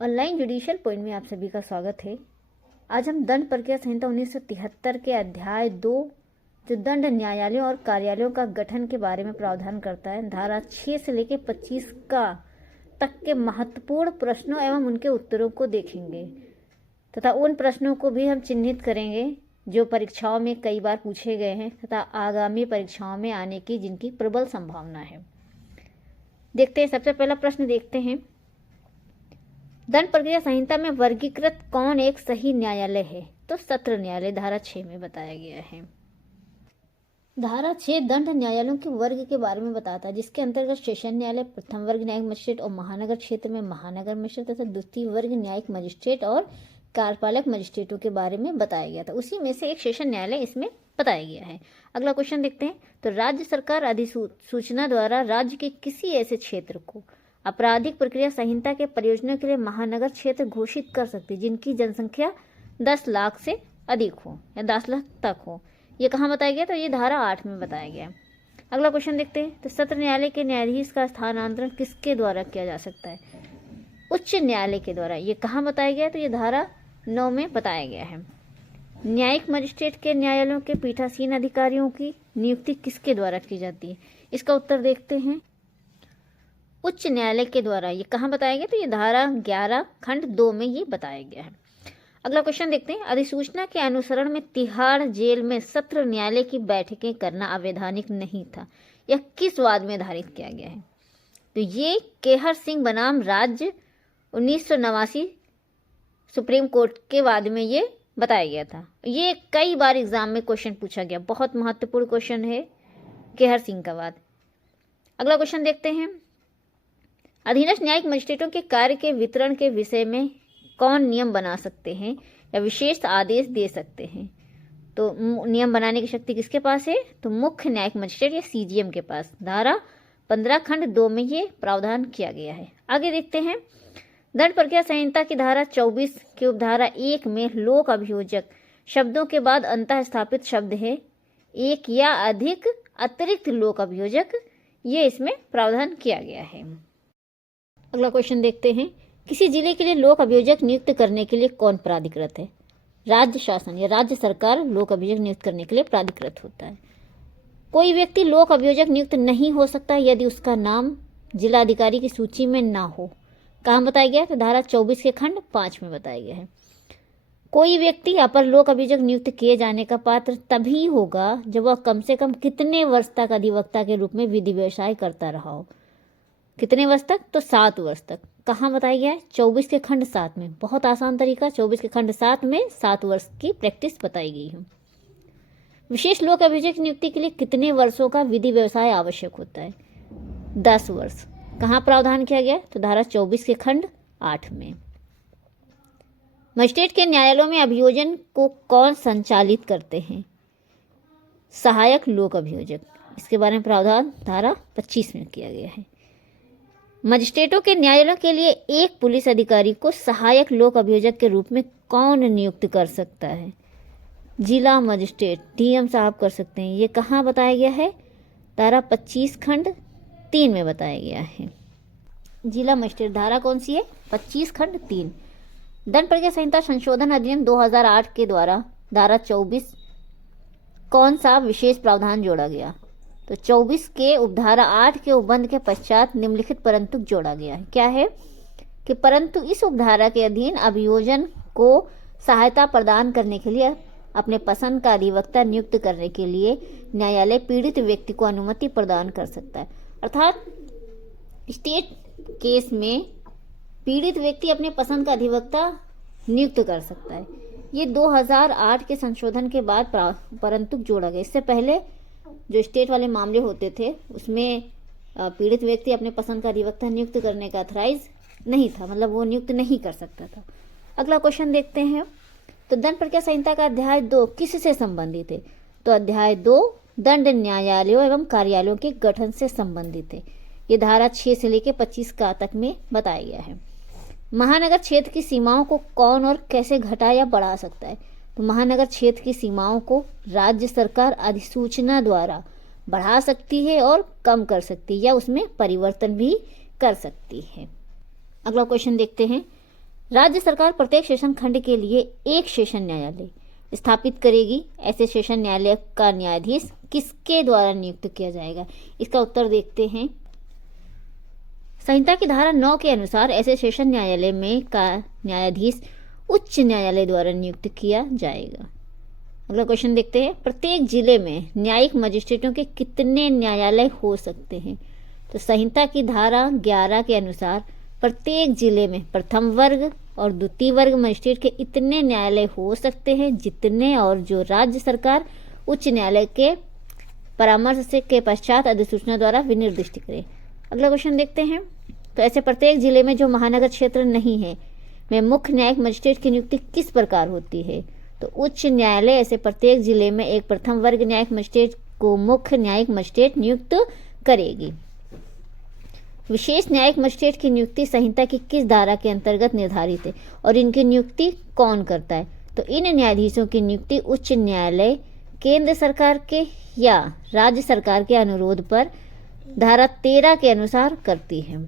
Online judicial point में आप सभी का स्वागत है। आज हम दंड प्रक्रिया संहिता 1973 के अध्याय 2 जो दंड न्यायालयों और कार्यालयों का गठन के बारे में प्रावधान करता है, धारा 6 से लेकर 25 का तक के महत्वपूर्ण प्रश्नों एवं उनके उत्तरों को देखेंगे तथा उन प्रश्नों को भी हम चिन्हित करेंगे जो परीक्षाओं में कई बार पूछे गए हैं तथा आगामी परीक्षाओं में आने की जिनकी प्रबल संभावना है। देखते हैं, सबसे पहला प्रश्न देखते हैं। दंड प्रक्रिया संहिता में वर्गीकृत कौन एक सही न्यायालय है? तो सत्र न्यायालय धारा 6 में बताया गया है। धारा 6 दंड न्यायालयों के वर्ग के बारे में बताता है, जिसके अंतर्गत सेशन न्यायालय, प्रथम वर्ग न्यायिक मजिस्ट्रेट और महानगर क्षेत्र में महानगर मजिस्ट्रेट तथा द्वितीय वर्ग न्यायिक मजिस्ट्रेट और कार्यपालक मजिस्ट्रेटों के बारे में बताया गया था। उसी में से एक सेशन न्यायालय इसमें बताया गया है। अगला क्वेश्चन देखते हैं। तो राज्य सरकार अधिसूचना द्वारा राज्य के किसी ऐसे क्षेत्र को आपराधिक प्रक्रिया संहिता के प्रयोजनों के लिए महानगर क्षेत्र घोषित कर सकती है जिनकी जनसंख्या 10 लाख से अधिक हो या 10 लाख तक हो। ये कहाँ बताया गया? तो ये धारा 8 में बताया गया। अगला क्वेश्चन देखते हैं। तो सत्र न्यायालय के न्यायाधीश का स्थानांतरण किसके द्वारा किया जा सकता है? उच्च न्यायालय के द्वारा। ये कहाँ बताया गया? तो ये धारा 9 में बताया गया है। न्यायिक मजिस्ट्रेट के न्यायालयों के पीठासीन अधिकारियों की नियुक्ति किसके द्वारा की जाती है? इसका उत्तर देखते हैं, उच्च न्यायालय के द्वारा। ये कहाँ बताया गया? तो ये धारा 11 खंड 2 में ये बताया गया है। अगला क्वेश्चन देखते हैं। अधिसूचना के अनुसरण में तिहाड़ जेल में सत्र न्यायालय की बैठकें करना अवैधानिक नहीं था। यह किस वाद में आधारित किया गया है? तो ये केहर सिंह बनाम राज्य 1989 सुप्रीम कोर्ट के वाद में ये बताया गया था। ये कई बार एग्जाम में क्वेश्चन पूछा गया, बहुत महत्वपूर्ण क्वेश्चन है केहर सिंह का वाद। अगला क्वेश्चन देखते हैं। अधीनस्थ न्यायिक मजिस्ट्रेटों के कार्य के वितरण के विषय में कौन नियम बना सकते हैं या विशेष आदेश दे सकते हैं? तो नियम बनाने की शक्ति किसके पास है? तो मुख्य न्यायिक मजिस्ट्रेट या सीजीएम के पास। धारा 15 खंड 2 में ये प्रावधान किया गया है। आगे देखते हैं। दंड प्रक्रिया संहिता की धारा 24 की उपधारा 1 में लोक अभियोजक शब्दों के बाद अंतः स्थापित शब्द है एक या अधिक अतिरिक्त लोक अभियोजक। ये इसमें प्रावधान किया गया है। अगला क्वेश्चन देखते हैं। किसी जिले के लिए लोक अभियोजक नियुक्त करने के लिए कौन प्राधिकृत है? राज्य शासन या राज्य सरकार लोक अभियोजक नियुक्त करने के लिए प्राधिकृत होता है। कोई व्यक्ति लोक अभियोजक नियुक्त नहीं हो सकता यदि उसका नाम जिलाधिकारी की सूची में ना हो। कहाँ बताया गया? तो धारा 24 के खंड 5 में बताया गया है। कोई व्यक्ति अपर लोक अभियोजक नियुक्त किए जाने का पात्र तभी होगा जब वह कम से कम कितने वर्ष तक अधिवक्ता के रूप में विधि व्यवसाय करता रहा हो। कितने वर्ष तक? तो 7 वर्ष तक। कहाँ बताया गया है? 24 के खंड 7 में। बहुत आसान तरीका, 24 के खंड 7 में 7 वर्ष की प्रैक्टिस बताई गई है। विशेष लोक अभियोजक नियुक्ति के लिए कितने वर्षों का विधि व्यवसाय आवश्यक होता है? 10 वर्ष। कहाँ प्रावधान किया गया? तो धारा 24 के खंड 8 में। मजिस्ट्रेट के न्यायालयों में अभियोजन को कौन संचालित करते हैं? सहायक लोक अभियोजक। इसके बारे में प्रावधान धारा 25 में किया गया है। मजिस्ट्रेटों के न्यायालयों के लिए एक पुलिस अधिकारी को सहायक लोक अभियोजक के रूप में कौन नियुक्त कर सकता है? जिला मजिस्ट्रेट, डीएम साहब कर सकते हैं। ये कहाँ बताया गया है? धारा 25 खंड 3 में बताया गया है। जिला मजिस्ट्रेट धारा कौन सी है? 25 खंड 3। दंड प्रक्रिया संहिता संशोधन अधिनियम 2008 के द्वारा धारा 24 कौन सा विशेष प्रावधान जोड़ा गया? तो 24 के उपधारा 8 के उपबंध के पश्चात निम्नलिखित परंतु जोड़ा गया है। क्या है? कि परंतु इस उपधारा के अधीन अभियोजन को सहायता प्रदान करने के लिए अपने पसंद का अधिवक्ता नियुक्त करने के लिए न्यायालय पीड़ित व्यक्ति को अनुमति प्रदान कर सकता है। अर्थात स्टेट केस में पीड़ित व्यक्ति अपने पसंद का अधिवक्ता नियुक्त कर सकता है। ये 2008 के संशोधन के बाद परंतु जोड़ा गया। इससे पहले जो स्टेट वाले मामले होते थे उसमें पीड़ित व्यक्ति अपने पसंद का अधिवक्ता नियुक्त करने का अथराइज नहीं था, मतलब वो नियुक्त नहीं कर सकता था। अगला क्वेश्चन देखते हैं। तो दंड प्रक्रिया संहिता का अध्याय 2 किससे संबंधित है? तो अध्याय 2 दंड न्यायालयों एवं कार्यालयों के गठन से संबंधित है। ये धारा 6 से लेकर 25 का तक में बताया गया है। महानगर क्षेत्र की सीमाओं को कौन और कैसे घटा या बढ़ा सकता है? तो महानगर क्षेत्र की सीमाओं को राज्य सरकार अधिसूचना द्वारा बढ़ा सकती है और कम कर सकती है या उसमें परिवर्तन भी कर सकती है। अगला क्वेश्चन देखते हैं। राज्य सरकार प्रत्येक सेशन खंड के लिए एक सेशन न्यायालय स्थापित करेगी। ऐसे सेशन न्यायालय का न्यायाधीश किसके द्वारा नियुक्त किया जाएगा? इसका उत्तर देखते हैं। संहिता की धारा 9 के अनुसार ऐसे सेशन न्यायालय में का न्यायाधीश उच्च न्यायालय द्वारा नियुक्त किया जाएगा। अगला क्वेश्चन देखते हैं। प्रत्येक जिले में न्यायिक मजिस्ट्रेटों के कितने न्यायालय हो सकते हैं? तो संहिता की धारा 11 के अनुसार प्रत्येक जिले में प्रथम वर्ग और द्वितीय वर्ग मजिस्ट्रेट के इतने न्यायालय हो सकते हैं जितने और जो राज्य सरकार उच्च न्यायालय के परामर्श से के पश्चात अधिसूचना द्वारा विनिर्दिष्ट करे। अगला क्वेश्चन देखते हैं। तो ऐसे प्रत्येक जिले में जो महानगर क्षेत्र नहीं है में मुख्य न्यायिक मजिस्ट्रेट की नियुक्ति किस प्रकार होती है? तो उच्च न्यायालय ऐसे प्रत्येक जिले में एक प्रथम वर्ग न्यायिक मजिस्ट्रेट को मुख्य न्यायिक मजिस्ट्रेट नियुक्त करेगी। विशेष न्यायिक मजिस्ट्रेट की नियुक्ति संहिता की किस धारा के अंतर्गत निर्धारित है और इनकी नियुक्ति कौन करता है? तो इन न्यायाधीशों की नियुक्ति उच्च न्यायालय केंद्र सरकार के या राज्य सरकार के अनुरोध पर धारा 13 के अनुसार करती है।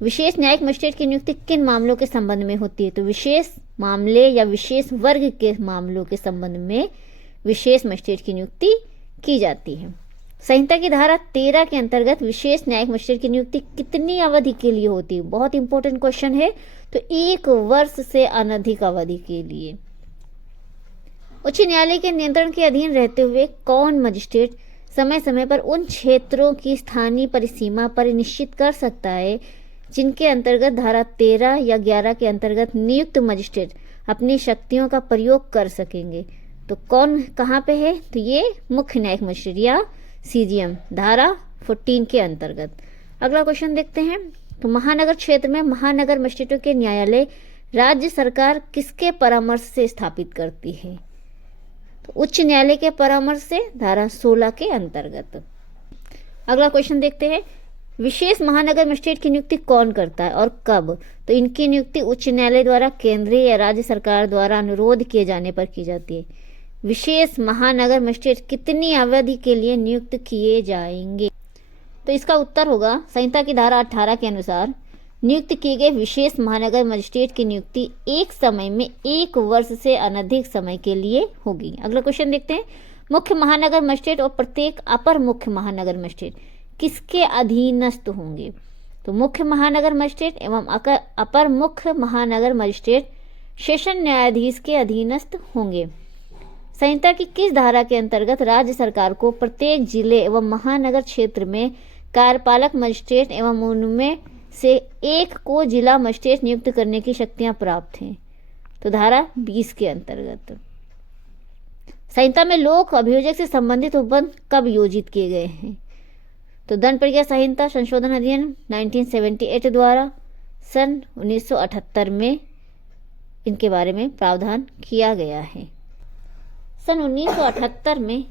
विशेष न्यायिक मजिस्ट्रेट की नियुक्ति किन मामलों के संबंध में होती है? तो विशेष मामले या विशेष वर्ग के मामलों के संबंध में विशेष मजिस्ट्रेट की नियुक्ति की जाती है। संहिता की धारा 13 के अंतर्गत विशेष न्यायिक मजिस्ट्रेट की नियुक्ति कितनी अवधि के लिए होती है? बहुत इंपॉर्टेंट क्वेश्चन है। तो 1 वर्ष से अनधिक अवधि के लिए। उच्च न्यायालय के नियंत्रण के अधीन रहते हुए कौन मजिस्ट्रेट समय समय पर उन क्षेत्रों की स्थानीय परिसीमा पर निश्चित कर सकता है जिनके अंतर्गत धारा 13 या 11 के अंतर्गत नियुक्त मजिस्ट्रेट अपनी शक्तियों का प्रयोग कर सकेंगे? तो कौन कहाँ पे है? तो ये मुख्य न्यायिक मजिस्ट्रेट या सीजीएम धारा 14 के अंतर्गत। अगला क्वेश्चन देखते हैं। तो महानगर क्षेत्र में महानगर मजिस्ट्रेटों के न्यायालय राज्य सरकार किसके परामर्श से स्थापित करती है? तो उच्च न्यायालय के परामर्श से धारा 16 के अंतर्गत। अगला क्वेश्चन देखते हैं। विशेष महानगर मजिस्ट्रेट की नियुक्ति कौन करता है और कब? तो इनकी नियुक्ति उच्च न्यायालय द्वारा केंद्रीय या राज्य सरकार द्वारा अनुरोध किए जाने पर की जाती है। विशेष महानगर मजिस्ट्रेट कितनी अवधि के लिए नियुक्त किए जाएंगे? तो इसका उत्तर होगा संहिता की धारा 18 के अनुसार नियुक्त किए गए विशेष महानगर मजिस्ट्रेट की नियुक्ति एक समय में 1 वर्ष से अनधिक समय के लिए होगी। अगला क्वेश्चन देखते हैं। मुख्य महानगर मजिस्ट्रेट और प्रत्येक अपर मुख्य महानगर मजिस्ट्रेट किसके अधीनस्थ होंगे? तो मुख्य महानगर मजिस्ट्रेट एवं अपर मुख्य महानगर मजिस्ट्रेट सेशन न्यायाधीश के अधीनस्थ होंगे। संहिता की किस धारा के अंतर्गत राज्य सरकार को प्रत्येक जिले एवं महानगर क्षेत्र में कार्यपालक मजिस्ट्रेट एवं उनमें से एक को जिला मजिस्ट्रेट नियुक्त करने की शक्तियां प्राप्त हैं? तो धारा 20 के अंतर्गत। संहिता में लोक अभियोजक से संबंधित उपबंध कब योजित किए गए हैं? तो दंड प्रक्रिया संहिता संशोधन अधिनियम 1978 द्वारा सन 1978 में इनके बारे में प्रावधान किया गया है। सन 1978 में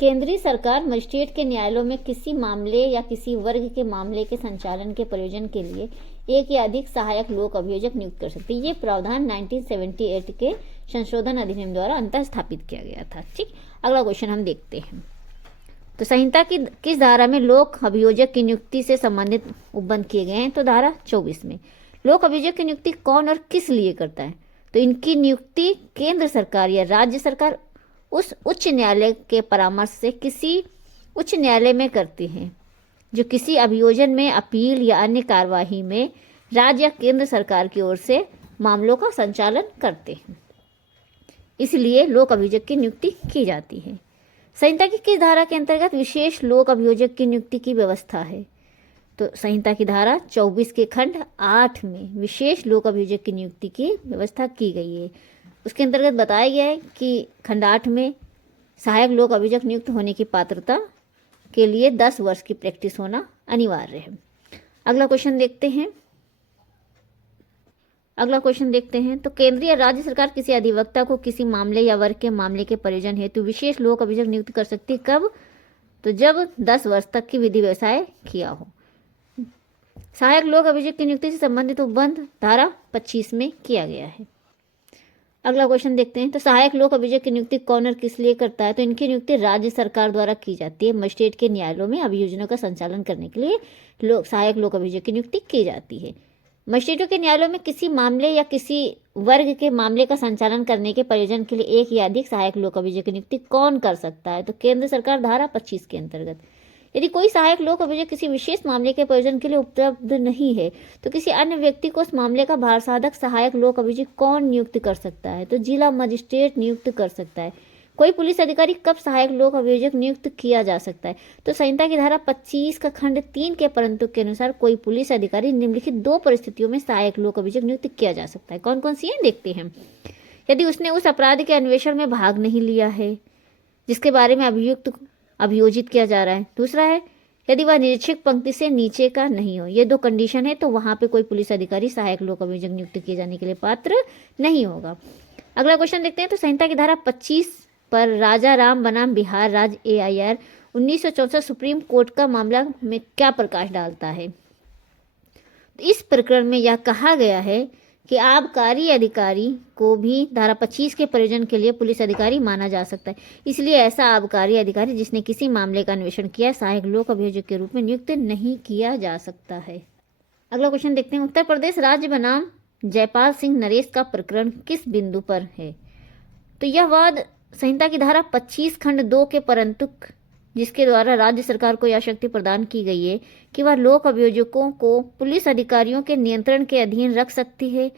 केंद्रीय सरकार मजिस्ट्रेट के न्यायालयों में किसी मामले या किसी वर्ग के मामले के संचालन के प्रयोजन के लिए एक या अधिक सहायक लोक अभियोजक नियुक्त कर सकती है। ये प्रावधान 1978 के संशोधन अधिनियम द्वारा अंतः स्थापित किया गया था। ठीक, अगला क्वेश्चन हम देखते हैं। तो संहिता की किस धारा में लोक अभियोजक की नियुक्ति से संबंधित उपबंध किए गए हैं? तो धारा 24 में। लोक अभियोजक की नियुक्ति कौन और किस लिए करता है? तो इनकी नियुक्ति केंद्र सरकार या राज्य सरकार उस उच्च न्यायालय के परामर्श से किसी उच्च न्यायालय में करती है जो किसी अभियोजन में अपील या अन्य कार्यवाही में राज्य या केंद्र सरकार की ओर से मामलों का संचालन करते हैं। इसलिए लोक अभियोजक की नियुक्ति की जाती है। संहिता की किस धारा के अंतर्गत विशेष लोक अभियोजक की नियुक्ति की व्यवस्था है? तो संहिता की धारा 24 के खंड 8 में विशेष लोक अभियोजक की नियुक्ति की व्यवस्था की गई है। उसके अंतर्गत बताया गया है कि खंड 8 में सहायक लोक अभियोजक नियुक्त होने की पात्रता के लिए 10 वर्ष की प्रैक्टिस होना अनिवार्य है। अगला क्वेश्चन देखते हैं। तो केंद्रीय या राज्य सरकार किसी अधिवक्ता को किसी मामले या वर्ग के मामले के प्रयोजन हेतु विशेष लोक अभियोजक नियुक्त कर सकती है। कब? तो जब 10 वर्ष तक की विधि व्यवसाय किया हो। सहायक लोक अभियोजक की नियुक्ति से संबंधित उपबंध धारा 25 में किया गया है। अगला क्वेश्चन देखते हैं। तो सहायक लोक अभियोजक की नियुक्ति कौन और किस लिए करता है? तो इनकी नियुक्ति राज्य सरकार द्वारा की जाती है। मजिस्ट्रेट के न्यायालयों में अभियोजनों का संचालन करने के लिए सहायक लोक अभियोजक की नियुक्ति की जाती है। मजिस्ट्रेटों के न्यायालयों में किसी मामले या किसी वर्ग के मामले का संचालन करने के प्रयोजन के लिए एक या अधिक सहायक लोक अभियोजक की नियुक्ति कौन कर सकता है? तो केंद्र सरकार धारा 25 के अंतर्गत। यदि कोई सहायक लोक अभियोजक किसी विशेष मामले के प्रयोजन के लिए उपलब्ध नहीं है तो किसी अन्य व्यक्ति को उस मामले का भारसाधक सहायक लोक अभियोजक कौन नियुक्त कर सकता है? तो जिला मजिस्ट्रेट नियुक्त कर सकता है। कोई पुलिस अधिकारी कब सहायक लोक अभियोजक नियुक्त किया जा सकता है? तो संहिता की धारा 25 का खंड 3 के परंतु के अनुसार कोई पुलिस अधिकारी निम्नलिखित 2 परिस्थितियों में सहायक लोक अभियोजक नियुक्त किया जा सकता है। कौन कौन सी हैं देखते हैं। यदि उसने उस अपराध के अन्वेषण में भाग नहीं लिया है जिसके बारे में अभियोजित किया जा रहा है। दूसरा है यदि वह निरीक्षक पंक्ति से नीचे का नहीं हो। ये 2 कंडीशन है तो वहां पे कोई पुलिस अधिकारी सहायक लोक अभियोजक नियुक्त किए जाने के लिए पात्र नहीं होगा। अगला क्वेश्चन देखते हैं। तो संहिता की धारा 25 पर राजा राम बनाम बिहार राज्य AIR 1964 सुप्रीम कोर्ट का मामला में क्या प्रकाश डालता है? तो इस प्रकरण में यह कहा गया है कि आबकारी अधिकारी को भी धारा 25 के प्रयोजन के लिए पुलिस अधिकारी माना जा सकता है। इसलिए ऐसा आबकारी अधिकारी जिसने किसी मामले का अन्वेषण किया सहायक लोक अभियोजक के रूप में नियुक्त नहीं किया जा सकता है। अगला क्वेश्चन देखते हैं। उत्तर प्रदेश राज्य बनाम जयपाल सिंह नरेश का प्रकरण किस बिंदु पर है? तो यह वाद संहिता की धारा 25 खंड 2 के परंतुक जिसके द्वारा राज्य सरकार को यह शक्ति प्रदान की गई है कि वह लोक अभियोजकों को पुलिस अधिकारियों के नियंत्रण के अधीन रख सकती है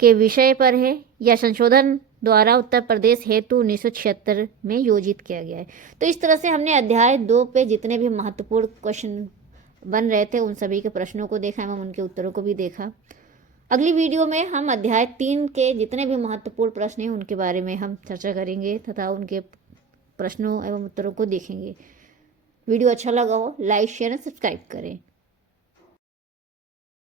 के विषय पर है या संशोधन द्वारा उत्तर प्रदेश हेतु 1976 में योजित किया गया है। तो इस तरह से हमने अध्याय 2 पे जितने भी महत्वपूर्ण क्वेश्चन बन रहे थे उन सभी के प्रश्नों को देखा एवं उनके उत्तरों को भी देखा। अगली वीडियो में हम अध्याय 3 के जितने भी महत्वपूर्ण प्रश्न हैं उनके बारे में हम चर्चा करेंगे तथा उनके प्रश्नों एवं उत्तरों को देखेंगे। वीडियो अच्छा लगा हो लाइक शेयर और सब्सक्राइब करें।